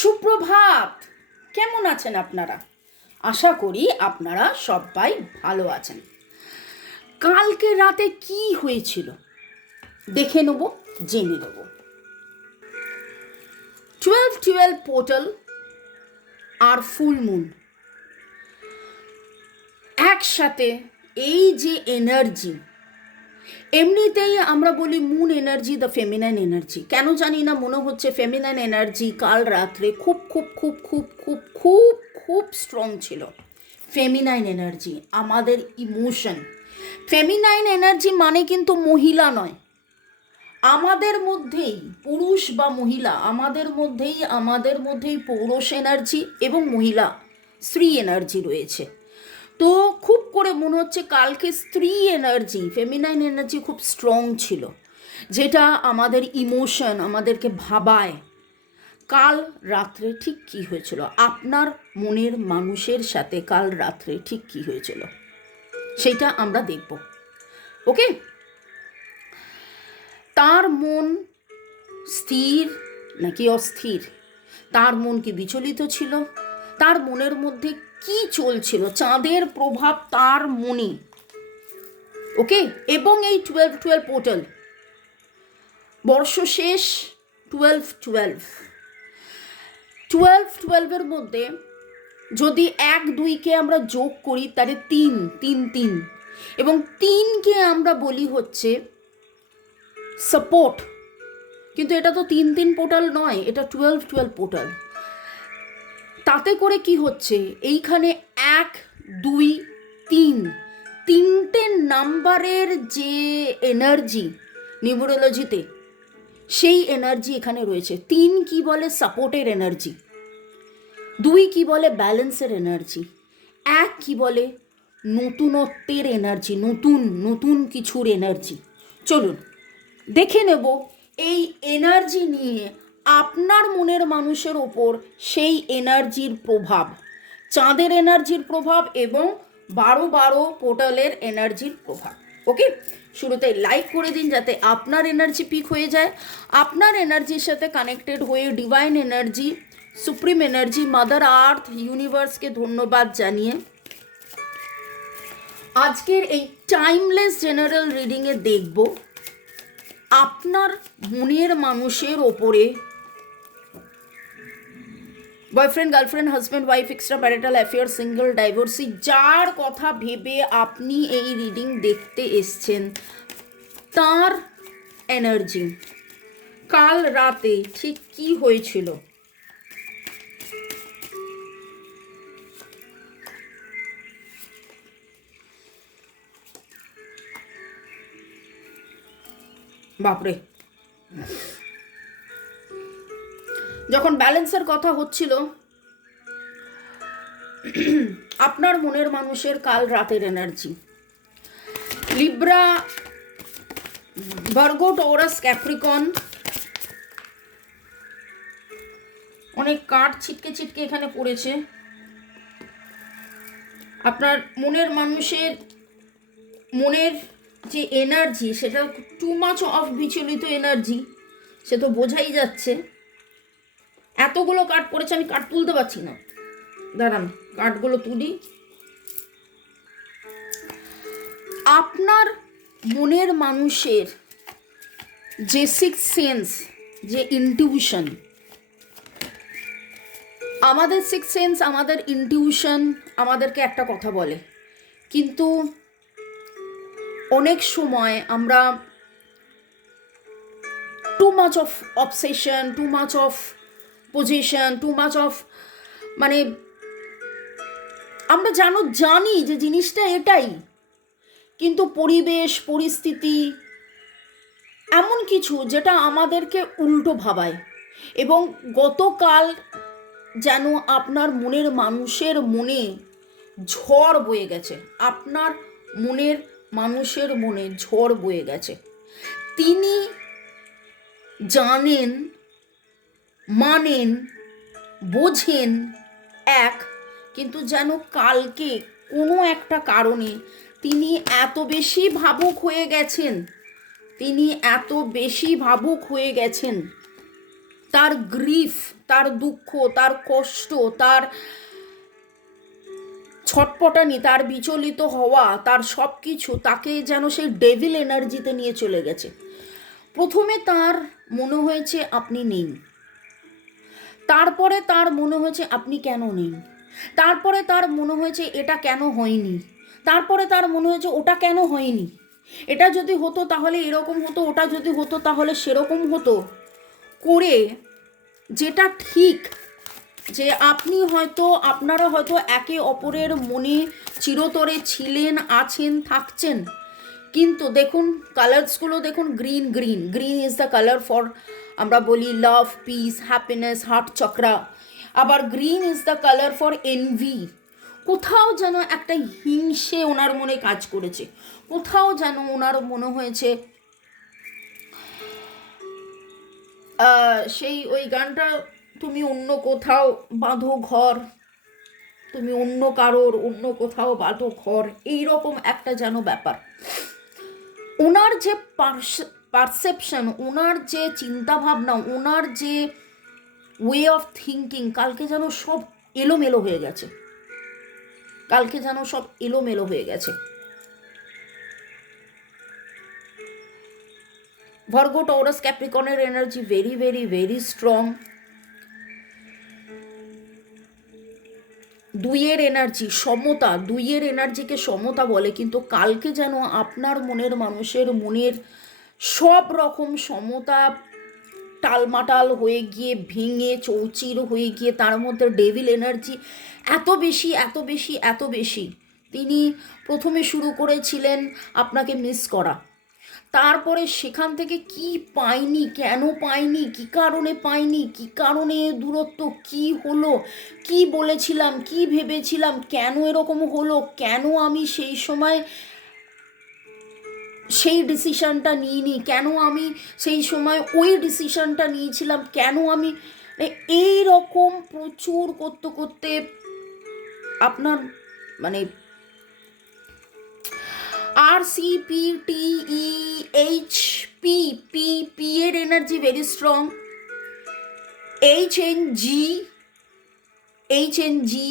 সুপ্রভাত। কেমন আছেন আপনারা? আশা করি আপনারা সবাই ভালো আছেন। কালকে রাতে কি হয়েছিল? দেখে নেব, জেনে নেব। টুয়েলভ টুয়েলভ পোর্টাল আর ফুল মুন একসাথে এই যে এনার্জি এমনিতেই আমরা বলি moon energy the feminine energy কেন জানি না, মনে হচ্ছে ফেমিনাইন এনার্জি কাল রাত্রে খুব খুব খুব খুব খুব খুব খুব স্ট্রং ছিল। ফেমিনাইন এনার্জি আমাদের ইমোশন ফেমিনাইন এনার্জি মানে কিন্তু মহিলা নয়। আমাদের মধ্যেই পুরুষ বা মহিলা, আমাদের মধ্যেই আমাদের মধ্যেই পৌরুষ এনার্জি এবং মহিলা, স্ত্রী এনার্জি রয়েছে। তো খুব করে মনে হচ্ছে কালকে স্ত্রী এনার্জি ফেমিনাইন এনার্জি খুব স্ট্রং ছিল, যেটা আমাদের ইমোশন আমাদেরকে ভাবায়। কাল রাত্রে ঠিক কি হয়েছিল? আপনার মনের মানুষের সাথে কাল রাত্রে ঠিক কি হয়েছিল? সেটা আমরা দেখব। ওকে? তার মন স্থির নাকি অস্থির? তার মন কি বিচলিত ছিল? তার মনের মধ্যে কি চলছিল? চাঁদের প্রভাব তার মনে। ওকে? এবং এই টুয়েলভ টুয়েলভ পোর্টাল বর্ষশেষ টুয়েলভ টুয়েলভ টুয়েলভ টুয়েলভের মধ্যে যদি এক দুইকে আমরা যোগ করি, তাহলে তিন তিন তিন। এবং তিনকে আমরা বলি হচ্ছে সাপোর্ট কিন্তু এটা তো তিন তিন পোর্টাল নয়, এটা টুয়েলভ টুয়েলভ পোর্টাল তাতে করে কি হচ্ছে? এইখানে এক, দুই, তিন। তিনটে নাম্বারের যে এনার্জি নিউমোরোলজিতে, সেই এনার্জি এখানে রয়েছে। তিন কি বলে সাপোর্টের এনার্জি? দুই কি বলে ব্যালেন্সের এনার্জি? এক কি বলে নতুনত্বের এনার্জি, নতুন নতুন কিছুর এনার্জি? চলুন, দেখে নেব। এই এনার্জি নিয়ে আপনার মনের মানুষের ওপর সেই এনার্জির প্রভাব, চাঁদের এনার্জির প্রভাব এবং বারো বারো পোর্টালের এনার্জির প্রভাব। ওকে? শুরুতে লাইক করে দিন যাতে আপনার এনার্জি পিক হয়ে যায়। আপনার এনার্জির সাথে কানেক্টেড হয়ে divine energy, supreme energy, mother earth ইউনিভার্সকে ধন্যবাদ জানিয়ে আজকের এই টাইমলেস জেনারেল রিডিংয়ে দেখব, আপনার মনের মানুষের ওপরে boyfriend, girlfriend, husband wife extra parental affair single divorcee যার কথা ভেবে আপনি এই রিডিং দেখতে এসছেন, তার এনার্জি কাল রাতে ঠিক কি হয়েছিল? বাপরে। ব্যালেন্সের কথা হচ্ছিল, আপনার মনের মানুষের কাল রাতের energy Libra Virgo Taurus Capricorn অনেক কাঠ ছিটকে ছিটকে এখানে পড়েছে। আপনার মনের মানুষের, মনের যে এনার্জি সেটা টু মাচ অফ বিচলিত এনার্জি সে তো বোঝাই যাচ্ছে। এতগুলো কাঠ পড়েছে, আমি কাঠ তুলতে পারছি না। দাঁড়ান কাঠগুলো তুলি। আপনার মনের মানুষের যে সিক্স সেন্স যে ইনটিউশন আমাদের সিক্স সেন্স আমাদের ইনটিউশন আমাদেরকে একটা কথা বলে। কিন্তু অনেক সময় আমরা too much of obsession too much of position too much of মানে আমরা জানো, জানি যে জিনিসটা এটাই। কিন্তু পরিবেশ, পরিস্থিতি, এমন কিছু যেটা আমাদেরকে উল্টো ভাবায়। এবং গতকাল যেন আপনার মনের মানুষের মনে ঝড় বয়ে গেছে। আপনার মনের মানুষের মনে ঝড় বয়ে গেছে। তিনি জানেন মানেন, বোঝেন, এক, কিন্তু যেন কালকে কোনো একটা কারণে তিনি এত বেশি ভাবুক হয়ে গেছেন। তিনি এত বেশি ভাবুক হয়ে গেছেন। তার গ্রিফ, তার দুঃখ, তার কষ্ট, তার ছটপটানি, তার বিচলিত হওয়া, তার সব কিছু তাকে যেন সেই ডেভিল এনার্জিতে নিয়ে চলে গেছে। প্রথমে তার মনে হয়েছে আপনি নেই। তারপরে তার মনে হয়েছে আপনি কেন নেই? তারপরে তার মনে হয়েছে এটা কেন হয়নি? তারপরে তার মনে হয়েছে ওটা কেন হয়নি? এটা যদি হতো তাহলে এরকম হতো, ওটা যদি হতো তাহলে সেরকম হতো। করে যেটা ঠিক, যে আপনি হয়তো, আপনারা হয়তো একে অপরের মনে চিরতরে ছিলেন, আছেন, থাকছেন কিন্তু দেখুন কালার্সগুলো দেখুন green green green is the colour for আমরা বলি love peace happiness heart chakra আবার green is the colour for envy কোথাও যেন একটা হিংসে ওনার মনে কাজ করেছে। কোথাও যেন ওনার মনে হয়েছে সেই ওই গানটা তুমি অন্য কোথাও বাঁধো ঘর, তুমি অন্য কারোর অন্য কোথাও বাঁধো ঘর। এইরকম একটা যেন ব্যাপার। ওনার যে পারসেপশন ওনার যে চিন্তাভাবনা ওনার যে ওয়ে অফ থিঙ্কিং কালকে যেন সব এলোমেলো হয়ে গেছে। কালকে যেন সব এলোমেলো হয়ে গেছে। Virgo Taurus ক্যাপ্রিকনের energy very very very strong দুইয়ের এনার্জি সমতা, দুইয়ের এনার্জিকে সমতা বলে, কিন্তু কালকে যেন আপনার মনের মানুষের মনের সব রকম সমতা টালমাটাল হয়ে গিয়ে ভেঙে, চৌচির হয়ে গিয়ে, তার মধ্যে ডেভিল এনার্জি এত বেশি এত বেশি এত বেশি। তিনি প্রথমে শুরু করেছিলেন আপনাকে মিস করা। তারপরে সেখান থেকে কি পাইনি, কেন পাইনি, কি কারণে পাইনি, কি কারণে দূরত্ব, কি হলো, কি বলেছিলাম, কি ভেবেছিলাম, কেন এরকম হলো, কেন আমি সেই সময় সেই ডিসিশনটা নিইনি, কেন আমি সেই সময় ওই ডিসিশনটা নিয়েছিলাম, কেন আমি এই রকম প্রচুর করতে করতে আপনার মানে আর C P T E H P P P এর energy very strong H N G H N G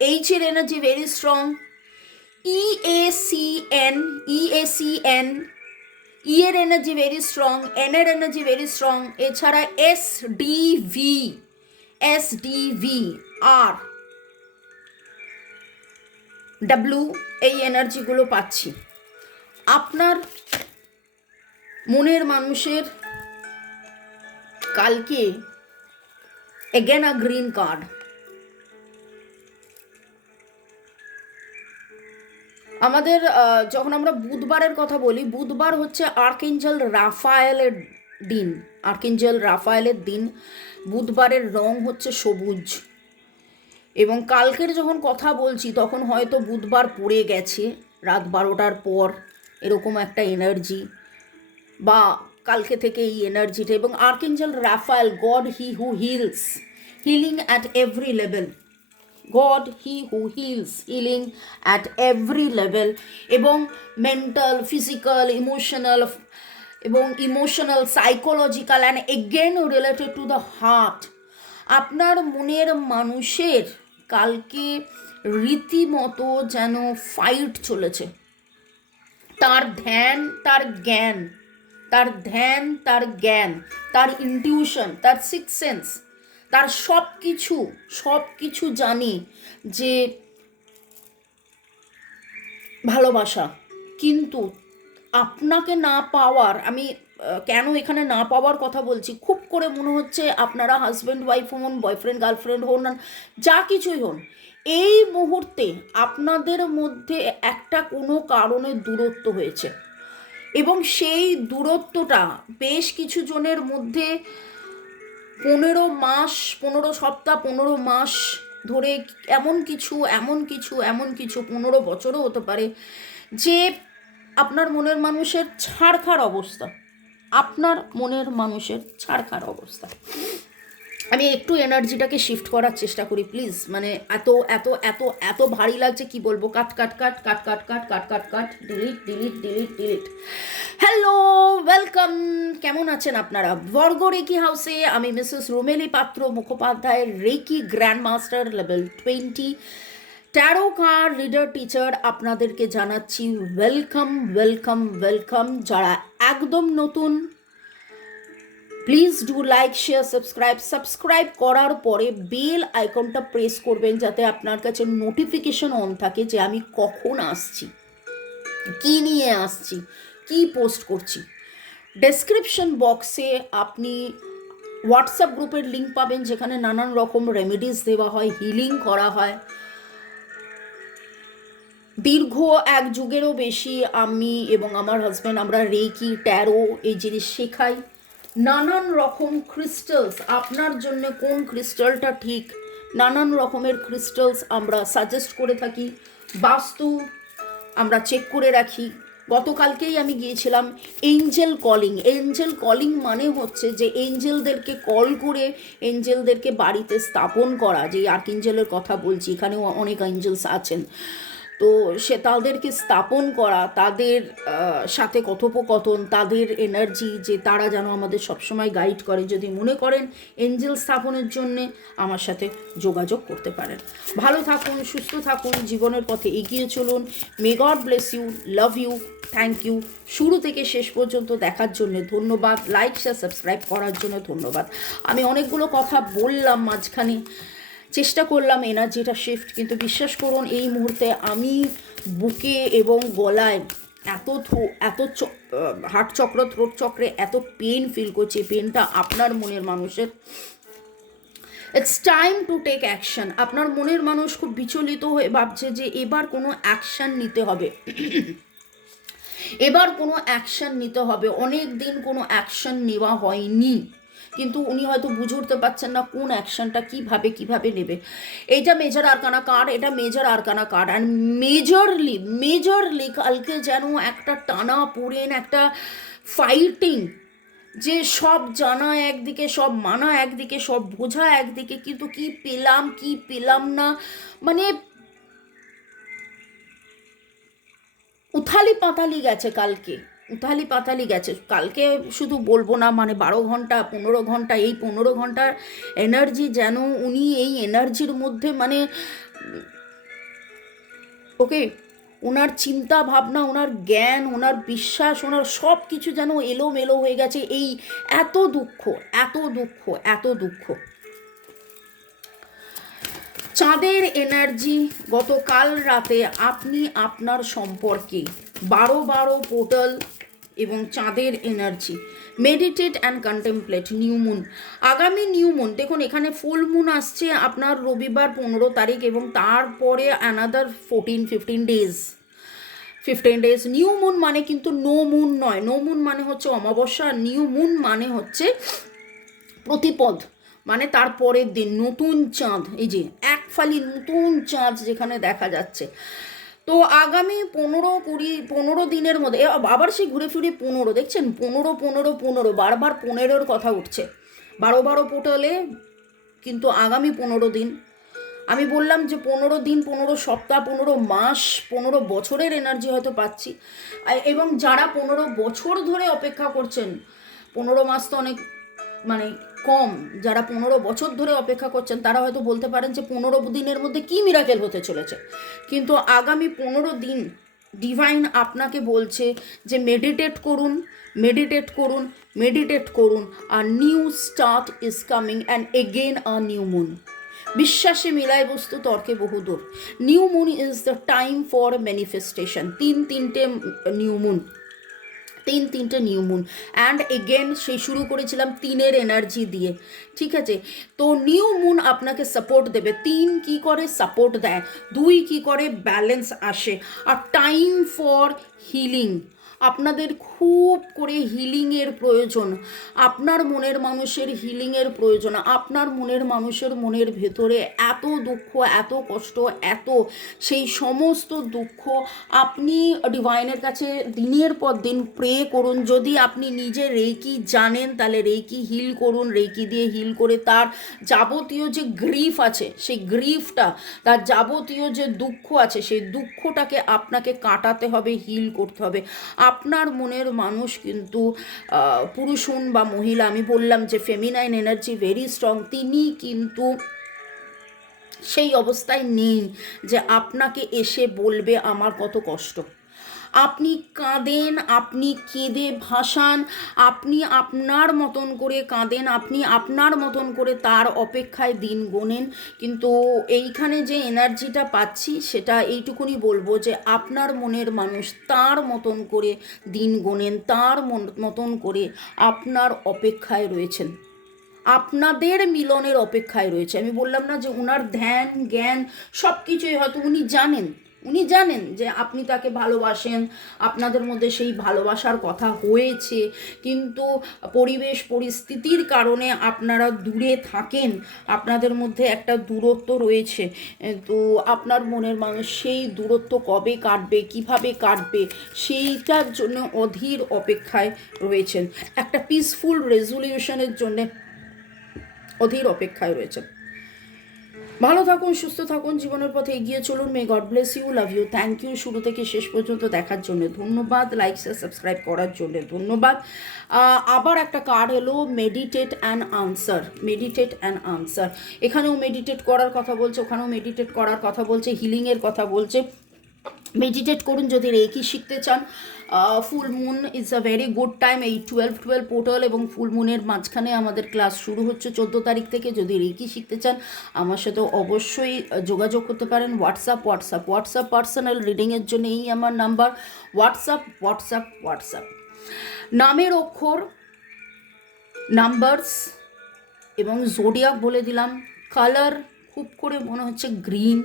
H এর energy very strong E A C N E A C N E এর এনার্জি ভেরি স্ট্রং এন এর energy very strong এছাড়া S D V S D V R W এই এনার্জিগুলো পাচ্ছি। মনের মানুষের কালকে এগেন আ গ্রিন কার্ড আমাদের যখন আমরা বুধবারের কথা বলি, বুধবার হচ্ছে আর্কেঞ্জেল রাফায়েলের দিন। আর্কেঞ্জেল রাফায়েলের দিন, বুধবারের রং হচ্ছে সবুজ। এবং কালকের যখন কথা বলছি, তখন হয়তো বুধবার পড়ে গেছে, রাত বারোটার পর। এরকম একটা এনার্জি বা কালকে থেকে এই এনার্জিটা এবং archangel Raphael God he who heals healing at every level God he who heals healing at every level এবং মেন্টাল ফিজিক্যাল ইমোশনাল এবং emotional psychological and again related to the heart আপনার মনের মানুষের কালকে রীতিমতো যেন ফাইট চলেছে। তার ধ্যান, তার জ্ঞান, তার ধ্যান, তার জ্ঞান, তার ইনটিউশন তার সিক্স সেন্স তার সব কিছু সব কিছু জানি যে ভালোবাসা। কিন্তু আপনাকে না পাওয়ার, আমি কেন এখানে না পাওয়ার কথা বলছি? খুব করে মনে হচ্ছে আপনারা হাজব্যান্ড ওয়াইফ হন বয়ফ্রেন্ড গার্লফ্রেন্ড হন, যা কিছুই হন এই মুহূর্তে আপনাদের মধ্যে একটা কোনো কারণে দূরত্ব হয়েছে। এবং সেই দূরত্বটা বেশ কিছু জনের মধ্যে পনেরো মাস, পনেরো সপ্তাহ, পনেরো মাস ধরে এমন কিছু এমন কিছু এমন কিছু পনেরো বছরও হতে পারে যে আপনার মনের মানুষের ছাড়খাড় অবস্থা। আপনার মনের মানুষের ছাড়খাড় অবস্থা। আমি একটু এনার্জিটাকে শিফট করার চেষ্টা করি প্লিজ মানে এত এত এত এত ভারী লাগছে, কি বলব? Cut cut cut cut cut cut cut cut cut delete delete delete delete hello welcome কেমন আছেন আপনারা? বর্গ রেকি হাউসে আমি Mrs Rumeli Patra Mukhopadhyay reiki grand master level twenty tarot card reader teacher আপনাদেরকে জানাচ্ছি ওয়েলকাম ওয়েলকাম ওয়েলকাম যারা একদম নতুন please do like share subscribe subscribe করার পরে বেল আইকনটা প্রেস করবেন যাতে আপনার কাছে নোটিফিকেশন অন থাকে যে আমি কখন আসছি, কি নিয়ে আসছি, কি পোস্ট করছি। ডেসক্রিপশন বক্সে আপনি হোয়াটসঅ্যাপ গ্রুপের লিঙ্ক পাবেন যেখানে নানান রকম রেমেডিস দেওয়া হয় হিলিং করা হয়। দীর্ঘ এক যুগেরও বেশি আমি এবং আমার হাজব্যান্ড আমরা রেকি ট্যারো এই জিনিস শেখাই। নানান রকম ক্রিস্টালস আপনার জন্য কোন ক্রিস্টালটা ঠিক? নানান রকমের ক্রিস্টালস আমরা সাজেস্ট করে থাকি। বাস্তু আমরা চেক করে রাখি। গতকালকেই আমি গিয়েছিলাম এঞ্জেল কলিং এঞ্জেল কলিং মানে হচ্ছে যে এঞ্জেলদেরকে কল করে এঞ্জেলদেরকে বাড়িতে স্থাপন করা যে আর্কিঞ্জেলের কথা বলছি, এখানেও অনেক এঞ্জেলস আছেন। তো সে তাদেরকে স্থাপন করা, তাদের সাথে কথোপকথন, তাদের এনার্জি যে তারা যেন আমাদের সবসময় গাইড করে। যদি মনে করেন এঞ্জেল স্থাপনের জন্যে আমার সাথে যোগাযোগ করতে পারেন। ভালো থাকুন, সুস্থ থাকুন, জীবনের পথে এগিয়ে চলুন। May God bless you love you thank you শুরু থেকে শেষ পর্যন্ত দেখার জন্য ধন্যবাদ। লাইক শেয়ার সাবস্ক্রাইব করার জন্য ধন্যবাদ। আমি অনেকগুলো কথা বললাম মাঝখানে। চেষ্টা করলাম এনার্জিটা শিফট কিন্তু বিশ্বাস করুন, এই মুহূর্তে আমি বুকে এবং গলায় এত এত হার্ট চক্র থ্রোট চক্রে এত পেন ফিল করছি পেনটা আপনার মনের মানুষের। It's time to take action আপনার মনের মানুষ খুব বিচলিত হয়ে ভাবছে যে এবার কোনো অ্যাকশন নিতে হবে। এবার কোনো অ্যাকশন নিতে হবে। অনেক দিন কোনো অ্যাকশন নেওয়া হয়নি। কিন্তু উনি হয়তো বুঝে উঠতে পারছেন না কোন অ্যাকশনটা কীভাবে কীভাবে নেবে। এইটা মেজর আরকানা কার্ড এটা major arcana card and majorly majorly কালকে যেন একটা টানা পড়েন, একটা ফাইটিং যে সব জানা একদিকে, সব মানা একদিকে, সব বোঝা একদিকে, কিন্তু কি পেলাম কি পেলাম না মানে উথালি পাতালি গেছে কালকে। উথালি পাতালি গেছে। কালকে শুধু বলব না মানে বারো ঘণ্টা, পনেরো ঘণ্টা, এই পনেরো ঘণ্টার এনার্জি যেন উনি এই এনার্জির মধ্যে মানে ওকে ওনার চিন্তা ভাবনা ওনার জ্ঞান ওনার বিশ্বাস ওনার সব কিছু যেন এলোমেলো হয়ে গেছে এই এত দুঃখ এত দুঃখ এত দুঃখ। চাঁদের এনার্জি গতকাল রাতে আপনি আপনার সম্পর্কে বারো বারো পোর্টাল এবং চাঁদের energy meditate and contemplate new moon আগামী নিউ মুন দেখুন, এখানে ফুল মুন আসছে আপনার রবিবার পনেরো তারিখ এবং তারপরে another fourteen fifteen days fifteen days new moon মানে কিন্তু নো মুন নয়। নো মুন মানে হচ্ছে অমাবস্যা নিউ মুন মানে হচ্ছে প্রতিপদ। মানে তার পরের দিন, নতুন চাঁদ। এই যে, এক ফালি নতুন চাঁদ যেখানে দেখা যাচ্ছে। তো আগামী পনেরো কুড়ি, পনেরো দিনের মধ্যে আবার সেই ঘুরে ফিরে পনেরো, দেখছেন? পনেরো পনেরো পনেরো, বারবার পনেরোর কথা উঠছে। বারো বারো পোর্টালে কিন্তু আগামী পনেরো দিন। আমি বললাম যে পনেরো দিন, পনেরো সপ্তাহ, পনেরো মাস, পনেরো বছরের এনার্জি হয়তো পাচ্ছি। এবং যারা পনেরো বছর ধরে অপেক্ষা করছেন, পনেরো মাস তো অনেক মানে কম, যারা পনেরো বছর ধরে অপেক্ষা করছেন, তারা হয়তো বলতে পারেন যে পনেরো দিনের মধ্যে কি মিরাকেল হতে চলেছে। কিন্তু আগামী পনেরো দিন ডিভাইন আপনাকে বলছে যে মেডিটেট করুন মেডিটেট করুন মেডিটেট করুন আর new start is coming and again a new moon বিশ্বাসে মিলায় বস্তু, তর্কে বহুদূর new moon is the time for manifestation তিন তিনটে নিউ মুন তিন তিনটে নিউমুন অ্যান্ড এগেন সেই শুরু করেছিলাম তিনের এনার্জি দিয়ে। ঠিক আছে? তো নিউ মুন আপনাকে সাপোর্ট দেবে। তিন কি করে? সাপোর্ট দেয়। দুই কি করে? ব্যালেন্স আসে। আর টাইম ফর হিলিং আপনাদের খুব করে হিলিংয়ের প্রয়োজন। আপনার মনের মানুষের হিলিংয়ের প্রয়োজন। আপনার মনের মানুষের মনের ভেতরে এত দুঃখ, এত কষ্ট, এত সেই সমস্ত দুঃখ আপনি ডিভাইনের কাছে দিনের পর দিন প্রে করুন। যদি আপনি নিজে রেকি জানেন, তাহলে রেকি হিল করুন। রেকি দিয়ে হিল করে তার যাবতীয় যে গ্রিফ আছে, সেই গ্রিফটা তার যাবতীয় যে দুঃখ আছে, সেই দুঃখটাকে আপনাকে কাটাতে হবে হিল করতে হবে। আপনার মনের মানুষ কিন্তু আহ, পুরুষ হন বা মহিলা আমি বললাম যে ফেমিনাইন এনার্জি ভেরি স্ট্রং তিনি কিন্তু সেই অবস্থায় নেই যে আপনাকে এসে বলবে আমার কত কষ্ট। আপনি কাঁদেন, আপনি কেঁদে ভাসান, আপনি আপনার মতন করে কাঁদেন, আপনি আপনার মতন করে তার অপেক্ষায় দিন গোনেন। কিন্তু এইখানে যে এনার্জিটা পাচ্ছি, সেটা এইটুকুনি বলব যে আপনার মনের মানুষ তার মতন করে দিন গোনেন, তার মতন করে আপনার অপেক্ষায় রয়েছেন। আপনাদের মিলনের অপেক্ষায় রয়েছে। আমি বললাম না যে ওনার ধ্যান, জ্ঞান সব কিছুই হয়তো উনি জানেন উনি জানেন যে আপনি তাকে ভালোবাসেন, আপনাদের মধ্যে সেই ভালোবাসার কথা হয়েছে, কিন্তু পরিবেশ পরিস্থিতির কারণে আপনারা দূরে থাকেন, আপনাদের মধ্যে একটা দূরত্ব রয়েছে। তো আপনার মনের মানুষ সেই দূরত্ব কবে কাটবে, কীভাবে কাটবে, সেইটার জন্য অধীর অপেক্ষায় রয়েছেন। একটা পিসফুল রেজলিউশনের জন্যে অধীর অপেক্ষায় রয়েছেন। ভালো থাকুন, সুস্থ থাকুন, জীবনের পথে এগিয়ে চলুন। May God bless you love you thank you শুরু থেকে শেষ পর্যন্ত দেখার জন্য ধন্যবাদ। লাইক সাবস্ক্রাইব করার জন্য ধন্যবাদ। আবার একটা কার্ড এলো meditate and answer meditate and answer এখানেও মেডিটেট করার কথা বলছে, ওখানেও মেডিটেট করার কথা বলছে হিলিংয়ের কথা বলছে। মেডিটেট করুন যদি রেকি শিখতে চান। Full moon is a very good time এই টুয়েলভ টুয়েলভ পোর্টাল এবং ফুল মুনের মাঝখানে আমাদের ক্লাস শুরু হচ্ছে চোদ্দ তারিখ থেকে। যদি রেকি শিখতে চান, আমার সাথে অবশ্যই যোগাযোগ করতে পারেন। হোয়াটসঅ্যাপ হোয়াটসঅ্যাপ হোয়াটসঅ্যাপ পার্সোনাল রিডিংয়ের জন্য এই আমার নাম্বার হোয়াটসঅ্যাপ হোয়াটসঅ্যাপ হোয়াটসঅ্যাপ নামের অক্ষর নাম্বারস এবং জোডিয়াক বলে দিলাম। কালার খুব করে মনে হচ্ছে গ্রিন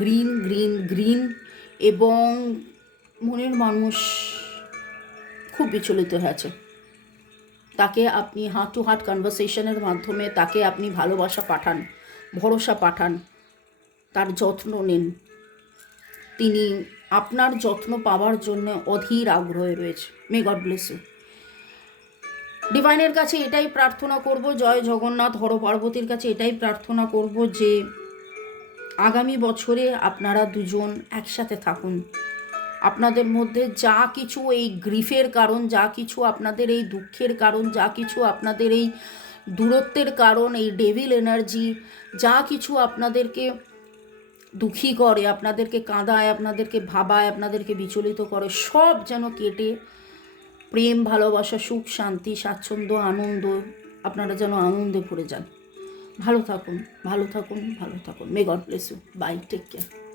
গ্রিন গ্রিন গ্রিন এবং মনের মানুষ খুব বিচলিত হয়েছে তাকে আপনি হার্ট টু হার্ট কনভারসেশনের মাধ্যমে তাকে আপনি ভালোবাসা পাঠান, ভরসা পাঠান, তার যত্ন নিন। তিনি আপনার যত্ন পাওয়ার জন্য অধীর আগ্রহে রয়েছে। মে গড ব্লেস ইউ ডিভাইনের কাছে এটাই প্রার্থনা করব, জয় জগন্নাথ, হর পার্বতীর কাছে এটাই প্রার্থনা করব যে আগামী বছরে আপনারা দুজন একসাথে থাকুন। আপনাদের মধ্যে যা কিছু এই গ্রিফের কারণ, যা কিছু আপনাদের এই দুঃখের কারণ, যা কিছু আপনাদের এই দূরত্বের কারণ, এই ডেভিল এনার্জি যা কিছু আপনাদেরকে দুঃখী করে, আপনাদেরকে কাঁদায়, আপনাদেরকে ভাবায়, আপনাদেরকে বিচলিত করে, সব যেন কেটে প্রেম, ভালোবাসা, সুখ, শান্তি, স্বাচ্ছন্দ্য, আনন্দ আপনারা যেন আনন্দে ভরে যান। ভালো থাকুন ভালো থাকুন ভালো থাকুন। May God bless you bye take care